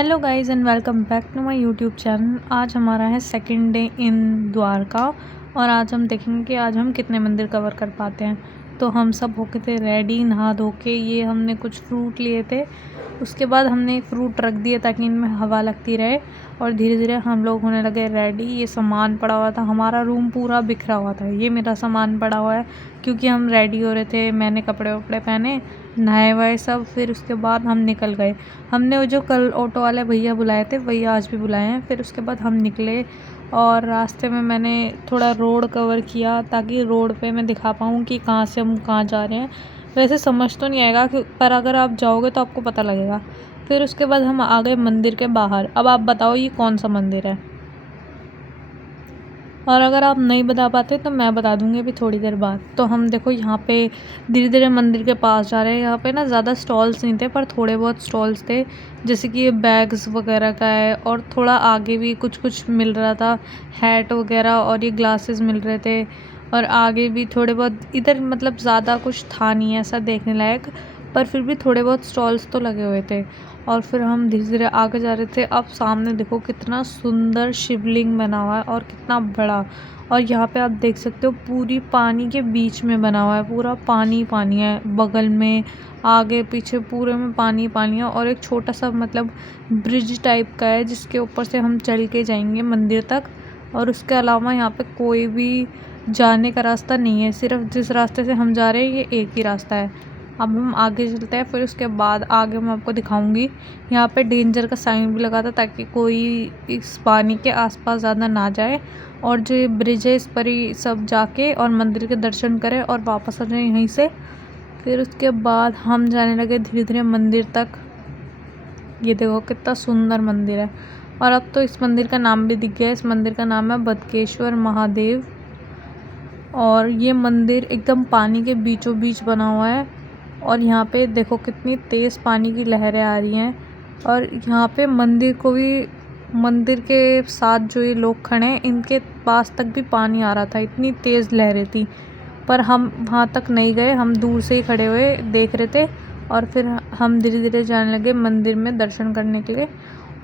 Hello guys and welcome back to my YouTube channel. आज हमारा है सेकंड डे इन द्वारका और आज हम देखेंगे कि आज हम कितने मंदिर कवर कर पाते हैं। तो हम सब हो गए थे रेडी, नहा धो के। ये हमने कुछ फ्रूट लिए थे, उसके बाद हमने एक फ्रूट रख दिए ताकि इनमें हवा लगती रहे और धीरे धीरे हम लोग होने लगे रेडी। ये सामान पड़ा हुआ था, हमारा रूम पूरा बिखरा हुआ था। ये मेरा सामान पड़ा हुआ है क्योंकि हम रेडी हो रहे थे। मैंने कपड़े वपड़े पहने, नहाए वाए सब, फिर उसके बाद हम निकल गए। हमने वो जो कल ऑटो वाले भैया बुलाए थे वही आज भी बुलाए हैं। फिर उसके बाद हम निकले और रास्ते में मैंने थोड़ा रोड कवर किया ताकि रोड पे मैं दिखा पाऊँ कि कहाँ से हम कहाँ जा रहे हैं। वैसे समझ तो नहीं आएगा पर अगर आप जाओगे तो आपको पता लगेगा। फिर उसके बाद हम आ गए मंदिर के बाहर। अब आप बताओ ये कौन सा मंदिर है, और अगर आप नहीं बता पाते तो मैं बता दूंगी अभी थोड़ी देर बाद। तो हम देखो यहाँ पे धीरे धीरे मंदिर के पास जा रहे हैं। यहाँ पे ना ज़्यादा स्टॉल्स नहीं थे पर थोड़े बहुत स्टॉल्स थे, जैसे कि ये बैग्स वगैरह का है और थोड़ा आगे भी कुछ कुछ मिल रहा था, हैट वगैरह, और ये ग्लासेस मिल रहे थे। और आगे भी थोड़े बहुत, इधर मतलब ज़्यादा कुछ था नहीं ऐसा देखने लायक, पर फिर भी थोड़े बहुत स्टॉल्स तो लगे हुए थे। और फिर हम धीरे धीरे आगे जा रहे थे। अब सामने देखो कितना सुंदर शिवलिंग बना हुआ है और कितना बड़ा। और यहाँ पे आप देख सकते हो पूरी पानी के बीच में बना हुआ है, पूरा पानी पानी है, बगल में आगे पीछे पूरे में पानी पानी है। और एक छोटा सा मतलब ब्रिज टाइप का है जिसके ऊपर से हम चल के जाएंगे मंदिर तक। और उसके अलावा यहाँ पे कोई भी जाने का रास्ता नहीं है, सिर्फ जिस रास्ते से हम जा रहे हैं ये एक ही रास्ता है। अब हम आगे चलते हैं, फिर उसके बाद आगे मैं आपको दिखाऊंगी। यहाँ पे डेंजर का साइन भी लगा था ताकि कोई इस पानी के आसपास ज़्यादा ना जाए। और जो ये ब्रिज है इस पर ही सब जाके और मंदिर के दर्शन करें और वापस आ जाए यहीं से। फिर उसके बाद हम जाने लगे धीरे धीरे मंदिर तक। ये देखो कितना सुंदर मंदिर है। और अब तो इस मंदिर का नाम भी दिख गया। इस मंदिर का नाम है बदकेश्वर महादेव। और ये मंदिर एकदम पानी के बीचों बीच बना हुआ है। और यहाँ पे देखो कितनी तेज़ पानी की लहरें आ रही हैं। और यहाँ पे मंदिर को भी, मंदिर के साथ जो ये लोग खड़े हैं इनके पास तक भी पानी आ रहा था, इतनी तेज़ लहरें थी। पर हम वहाँ तक नहीं गए, हम दूर से ही खड़े हुए देख रहे थे। और फिर हम धीरे धीरे जाने लगे मंदिर में दर्शन करने के लिए।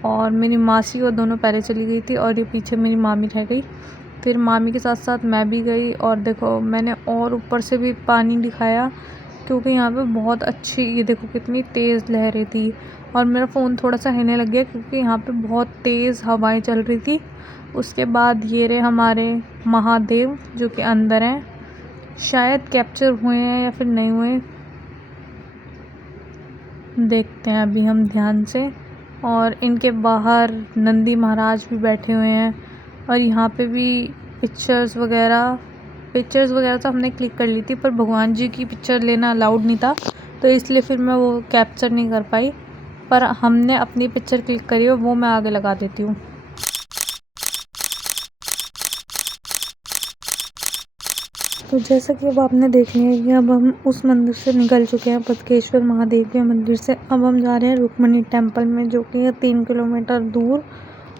और मेरी मासी वो दोनों पहले चली गई थी और ये पीछे मेरी मामी रह गई। फिर मामी के साथ साथ मैं भी गई। और देखो मैंने और ऊपर से भी पानी दिखाया क्योंकि यहाँ पे बहुत अच्छी, ये देखो कितनी तेज़ लहरें थी। और मेरा फ़ोन थोड़ा सा हिलने लग गया क्योंकि यहाँ पे बहुत तेज़ हवाएं चल रही थी। उसके बाद ये रहे हमारे महादेव जो कि अंदर हैं, शायद कैप्चर हुए हैं या फिर नहीं हुए, देखते हैं अभी हम ध्यान से। और इनके बाहर नंदी महाराज भी बैठे हुए हैं। और यहाँ पे भी पिक्चर्स वगैरह तो हमने क्लिक कर ली थी, पर भगवान जी की पिक्चर लेना अलाउड नहीं था तो इसलिए फिर मैं वो कैप्चर नहीं कर पाई। पर हमने अपनी पिक्चर क्लिक करी और वो मैं आगे लगा देती हूँ। तो जैसा कि अब आपने देख लिया है कि अब हम उस मंदिर से निकल चुके हैं, बदकेश्वर महादेव के मंदिर से। अब हम जा रहे हैं रुक्मणी टेम्पल में, जो कि है 3 किलोमीटर दूर।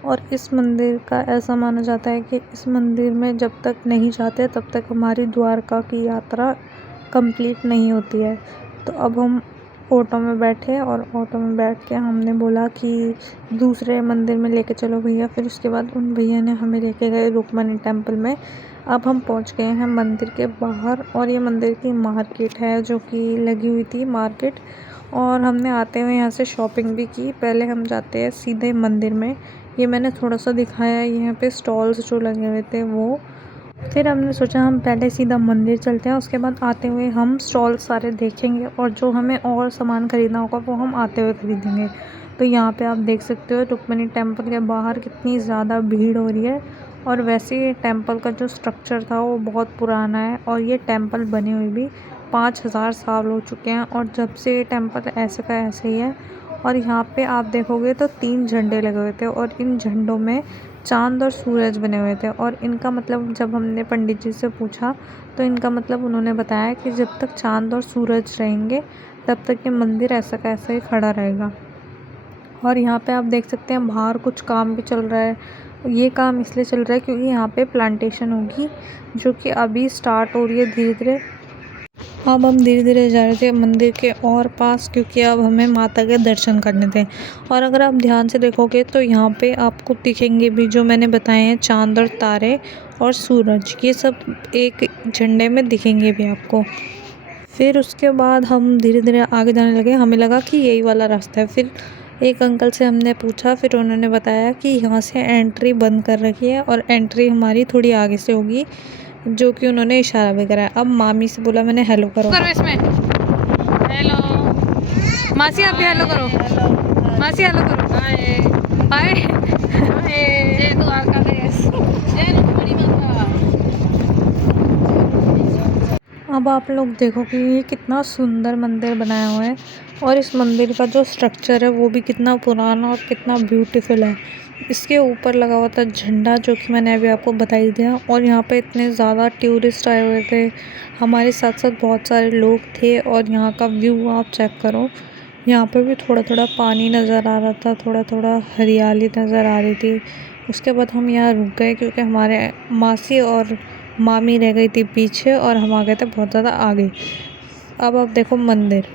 और इस मंदिर का ऐसा माना जाता है कि इस मंदिर में जब तक नहीं जाते तब तक हमारी द्वारका की यात्रा कंप्लीट नहीं होती है। तो अब हम ऑटो में बैठे और ऑटो में बैठ के हमने बोला कि दूसरे मंदिर में लेके चलो भैया। फिर उसके बाद उन भैया ने हमें लेके गए रुक्मणी टेम्पल में। अब हम पहुंच गए हैं मंदिर के बाहर और ये मंदिर की मार्केट है जो कि लगी हुई थी मार्केट। और हमने आते हुए यहाँ से शॉपिंग भी की। पहले हम जाते हैं सीधे मंदिर में, ये मैंने थोड़ा सा दिखाया है यहाँ पे स्टॉल्स जो लगे हुए थे वो। फिर हमने सोचा हम पहले सीधा मंदिर चलते हैं, उसके बाद आते हुए हम स्टॉल सारे देखेंगे और जो हमें और सामान ख़रीदना होगा वो हम आते हुए ख़रीदेंगे। तो यहाँ पे आप देख सकते हो रुक्मणी टेम्पल के बाहर कितनी ज़्यादा भीड़ हो रही है। और वैसे ये टेम्पल का जो स्ट्रक्चर था वो बहुत पुराना है और ये टेम्पल बने हुए भी 5000 साल हो चुके हैं। और जब से ये टेम्पल ऐसे का ऐसे ही है। और यहाँ पे आप देखोगे तो 3 झंडे लगे हुए थे और इन झंडों में चाँद और सूरज बने हुए थे। और इनका मतलब जब हमने पंडित जी से पूछा तो इनका मतलब उन्होंने बताया कि जब तक चाँद और सूरज रहेंगे तब तक ये मंदिर ऐसा का ऐसा ही खड़ा रहेगा। और यहाँ पे आप देख सकते हैं बाहर कुछ काम भी चल रहा है। ये काम इसलिए चल रहा है क्योंकि यहाँ पे प्लांटेशन होगी जो कि अभी स्टार्ट हो रही है धीरे धीरे। अब हम धीरे धीरे जा रहे थे मंदिर के और पास, क्योंकि अब हमें माता के दर्शन करने थे। और अगर आप ध्यान से देखोगे तो यहाँ पे आपको दिखेंगे भी जो मैंने बताए हैं, चांद और तारे और सूरज, ये सब एक झंडे में दिखेंगे भी आपको। फिर उसके बाद हम धीरे धीरे आगे जाने लगे, हमें लगा कि यही वाला रास्ता है। फिर एक अंकल से हमने पूछा, फिर उन्होंने बताया कि यहाँ से एंट्री बंद कर रखी है और एंट्री हमारी थोड़ी आगे से होगी, जो कि उन्होंने इशारा भी कराया। अब मामी से बोला मैंने, हेलो करो इसमें, हेलो मासी, आप भी हेलो करो, मासी हेलो करो, हाय हाय, जय द्वारकाधीश, जय रुक्मिणी माता। अब आप लोग देखो कि ये कितना सुंदर मंदिर बनाया हुआ है, और इस मंदिर का जो स्ट्रक्चर है वो भी कितना पुराना और कितना ब्यूटीफुल है। इसके ऊपर लगा हुआ था झंडा, जो कि मैंने अभी आपको बता ही दिया। और यहाँ पे इतने ज़्यादा टूरिस्ट आए हुए थे, हमारे साथ साथ बहुत सारे लोग थे। और यहाँ का व्यू आप चेक करो, यहाँ पे भी थोड़ा थोड़ा पानी नज़र आ रहा था, थोड़ा थोड़ा हरियाली नज़र आ रही थी। उसके बाद हम यहाँ रुक गए, क्योंकि हमारे मासी और मामी रह गई थी पीछे और हम आ गए थे बहुत ज़्यादा आगे। अब आप देखो मंदिर।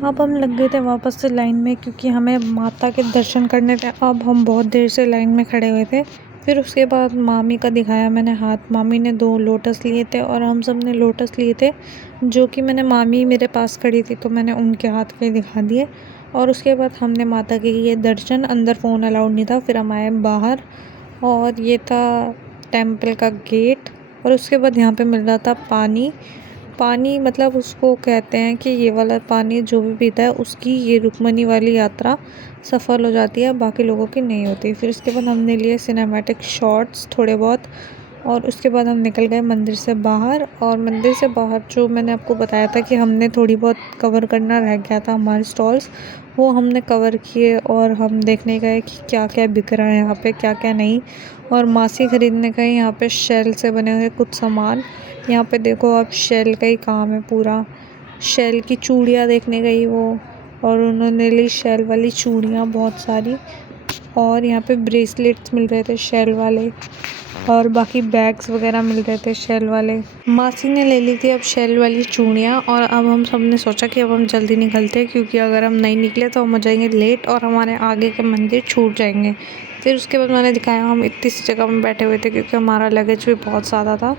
अब हम लग गए थे वापस से लाइन में, क्योंकि हमें माता के दर्शन करने थे। अब हम बहुत देर से लाइन में खड़े हुए थे। फिर उसके बाद मामी का दिखाया मैंने हाथ, मामी ने 2 लोटस लिए थे और हम सब ने लोटस लिए थे, जो कि मैंने, मामी मेरे पास खड़ी थी तो मैंने उनके हाथ पे दिखा दिए। और उसके बाद हमने माता के ये दर्शन, अंदर फ़ोन अलाउड नहीं था। फिर हम आए बाहर, और ये था टेम्पल का गेट। और उसके बाद यहाँ पे मिल रहा था पानी। पानी मतलब उसको कहते हैं कि ये वाला पानी जो भी पीता है उसकी ये रुक्मणी वाली यात्रा सफल हो जाती है, बाकी लोगों की नहीं होती। फिर उसके बाद हमने लिए सिनेमैटिक शॉट्स थोड़े बहुत, और उसके बाद हम निकल गए मंदिर से बाहर। और मंदिर से बाहर जो मैंने आपको बताया था कि हमने थोड़ी बहुत कवर करना रह गया था हमारे स्टॉल्स, वो हमने कवर किए। और हम देखने गए कि क्या क्या बिक रहा है यहाँ पे, क्या क्या नहीं। और मासी ख़रीदने गए यहाँ पे शेल से बने हुए कुछ सामान। यहाँ पे देखो आप, शेल का ही काम है पूरा। शेल की चूड़ियाँ देखने गई वो, और उन्होंने ली शेल वाली चूड़ियाँ बहुत सारी। और यहाँ पे ब्रेसलेट्स मिल रहे थे शेल वाले, और बाकी बैग्स वगैरह मिल रहे थे शेल वाले। मासी ने ले ली थी अब शेल वाली चूड़ियाँ। और अब हम सब ने सोचा कि अब हम जल्दी निकलते हैं, क्योंकि अगर हम नहीं निकले तो हम हो जाएंगे लेट और हमारे आगे के मंदिर छूट जाएंगे। फिर उसके बाद मैंने दिखाया, हम इतनी सी जगह में बैठे हुए थे क्योंकि हमारा लगेज भी बहुत ज़्यादा था,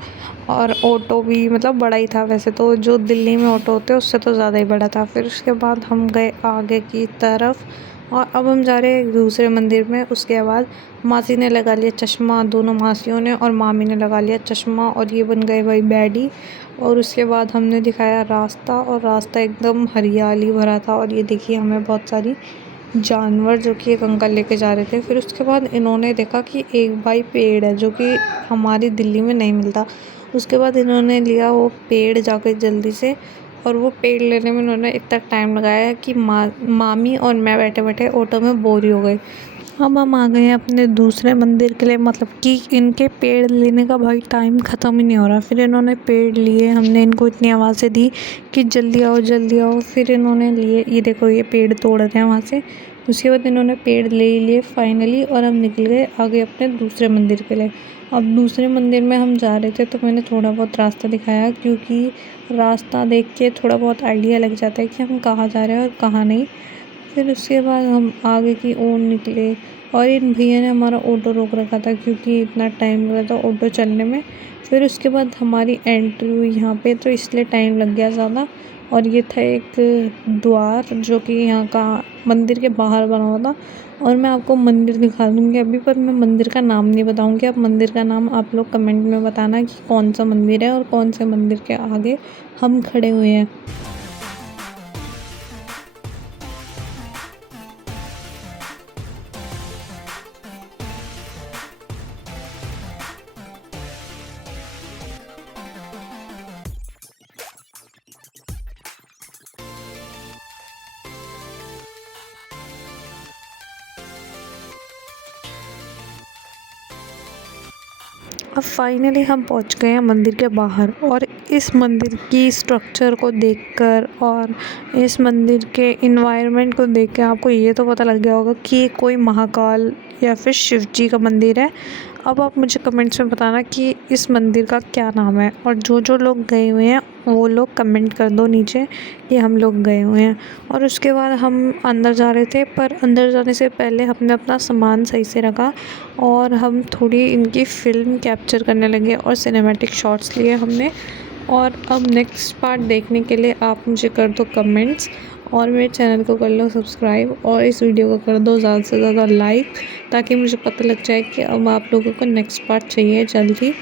और ऑटो भी मतलब बड़ा ही था। वैसे तो जो दिल्ली में ऑटो होते हैं उससे तो ज़्यादा ही बड़ा था। फिर उसके बाद हम गए आगे की तरफ, और अब हम जा रहे हैं एक दूसरे मंदिर में। उसके बाद मासी ने लगा लिया चश्मा, दोनों मासियों ने, और मामी ने लगा लिया चश्मा, और ये बन गए भाई बैडी। और उसके बाद हमने दिखाया रास्ता, और रास्ता एकदम हरियाली भरा था। और ये देखिए हमें बहुत सारी जानवर जो कि एक अंकल लेके जा रहे थे। फिर उसके बाद इन्होंने देखा कि एक भाई पेड़ है जो कि हमारी दिल्ली में नहीं मिलता। उसके बाद इन्होंने लिया वो पेड़ जाकर जल्दी से, और वो पेड़ लेने में इन्होंने इतना टाइम लगाया कि मामी और मैं बैठे बैठे ऑटो में बोर ही हो गए। अब हम आ गए हैं अपने दूसरे मंदिर के लिए, मतलब कि इनके पेड़ लेने का भाई टाइम ख़त्म ही नहीं हो रहा। फिर इन्होंने पेड़ लिए, हमने इनको इतनी आवाज़ें दी कि जल्दी आओ जल्दी आओ। फिर इन्होंने लिए, ये देखो ये पेड़ तोड़ रहे हैं वहाँ से। उसके बाद इन्होंने पेड़ ले लिए फाइनली, और हम निकल गए आगे अपने दूसरे मंदिर के लिए। अब दूसरे मंदिर में हम जा रहे थे तो मैंने थोड़ा बहुत रास्ता दिखाया, क्योंकि रास्ता देख के थोड़ा बहुत आइडिया लग जाता है कि हम कहाँ जा रहे हैं और कहाँ नहीं। फिर उसके बाद हम आगे की ओर निकले, और इन भैया ने हमारा ऑटो रोक रखा था क्योंकि इतना टाइम लगा था ऑटो चलने में। फिर उसके बाद हमारी एंट्री हुई यहाँ पे, तो इसलिए टाइम लग गया ज़्यादा। और ये था एक द्वार जो कि यहाँ का मंदिर के बाहर बना हुआ था। और मैं आपको मंदिर दिखा दूँगी अभी, पर मैं मंदिर का नाम नहीं बताऊँगी। अब मंदिर का नाम आप लोग कमेंट में बताना कि कौन सा मंदिर है और कौन से मंदिर के आगे हम खड़े हुए हैं। अब फाइनली हम पहुंच गए हैं मंदिर के बाहर, और इस मंदिर की स्ट्रक्चर को देखकर और इस मंदिर के इन्वायरमेंट को देख के आपको ये तो पता लग गया होगा कि ये कोई महाकाल या फिर शिव जी का मंदिर है। अब आप मुझे कमेंट्स में बताना कि इस मंदिर का क्या नाम है, और जो लोग गए हुए हैं वो लोग कमेंट कर दो नीचे कि हम लोग गए हुए हैं। और उसके बाद हम अंदर जा रहे थे, पर अंदर जाने से पहले हमने अपना सामान सही से रखा और हम थोड़ी इनकी फ़िल्म कैप्चर करने लगे और सिनेमैटिक शॉट्स लिए हमने। और अब नेक्स्ट पार्ट देखने के लिए आप मुझे कर दो कमेंट्स और मेरे चैनल को कर लो सब्सक्राइब, और इस वीडियो को कर दो ज़्यादा से ज़्यादा लाइक, ताकि मुझे पता लग जाए कि अब आप लोगों को नेक्स्ट पार्ट चाहिए जल्दी।